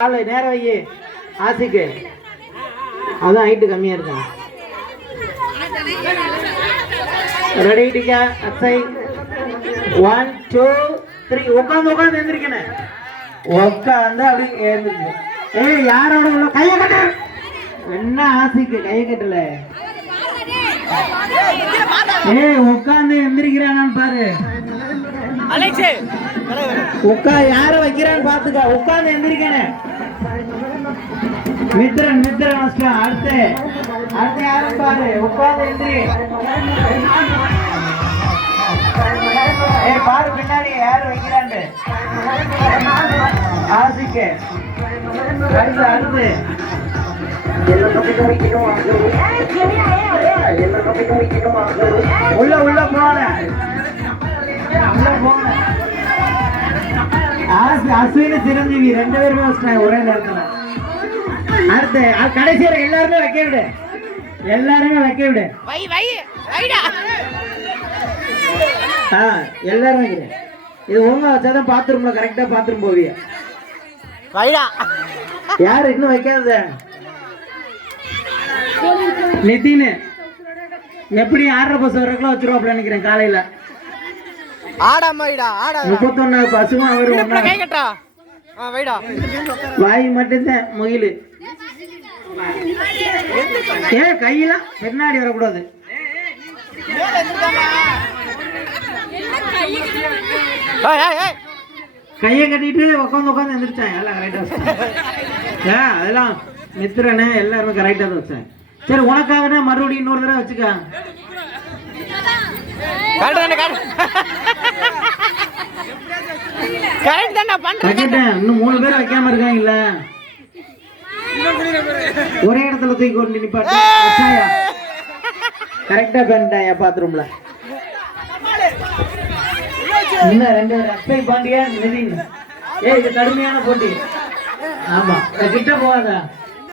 நேரம் வை ஆசிக்கு அதான் ஹைட்டு கம்மியா இருக்கும். ரெடி டிக்கா அசை 1 2 3 உட்கார்ந்து உட்கார்ந்து எந்திரிக்கணும். உட்கார்ந்து அப்படி எழுந்துருக்கு. ஏய் யாரோட உள்ள கையை கட்டு. என்ன ஆசிக்கு கையை கட்டல. ஏய் உட்கார்ந்து எந்திரிக்கிறானான்னு பாரு. அலெக்ஸ் யார வைக்கிறான்னு பாத்துக்க. உட்கார்ந்து எந்திரிக்கணும். மித்ரன் அடுத்து யாரும் பாரு. உட்கார்ந்து எந்திரி. பாரு பின்னாடி யாரு வைக்கிறான்னு. ஆசிக்கு அடுத்து உள்ள போன அஸ்வினி சிரஞ்சீவி 2 பேருமே வச்சிட்டாங்க ஒரே நேரத்துல. அடுத்து கடைசியில எல்லாருமே வைக்க விடு. எல்லாரும் வைக்கிறேன். இது ஒழுங்கா வச்சாதான் பாத்ரூம்ல கரெக்டா பாத்ரூம் போவிய. யாரு இன்னும் வைக்காத? நிதின் எப்படி 6:30 பஸ் வரைக்கும் வச்சிருவாப்ல நினைக்கிறேன். காலையில 31 பசுமா வரும். வாய் மட்டும்தான் முகிலு. கையில பின்னாடி வரக்கூடாது. கையை கட்டிட்டு உட்காந்து எந்திரிச்சாங்க. எல்லாம் கரெக்டா அதெல்லாம் மித்திரனே எல்லாருமே கரெக்டா தான் வச்சேன். சரி உனக்காக மறுபடியும் இன்னொரு தடவை வச்சுக்க. இன்னும் 3 பேர் வைக்காம இருக்காங்கல்ல. ஒரே இடத்துல தூக்கி கொண்டு நிப்பாட்டு. கரெக்டா பண்ணிட்டாயா பாத்ரூம்ல. இன்னும் 2 பேர் அக்ஷய் பாண்டியா நிதின். இது கடுமையான போட்டி. ஆமா கிட்ட போகாத.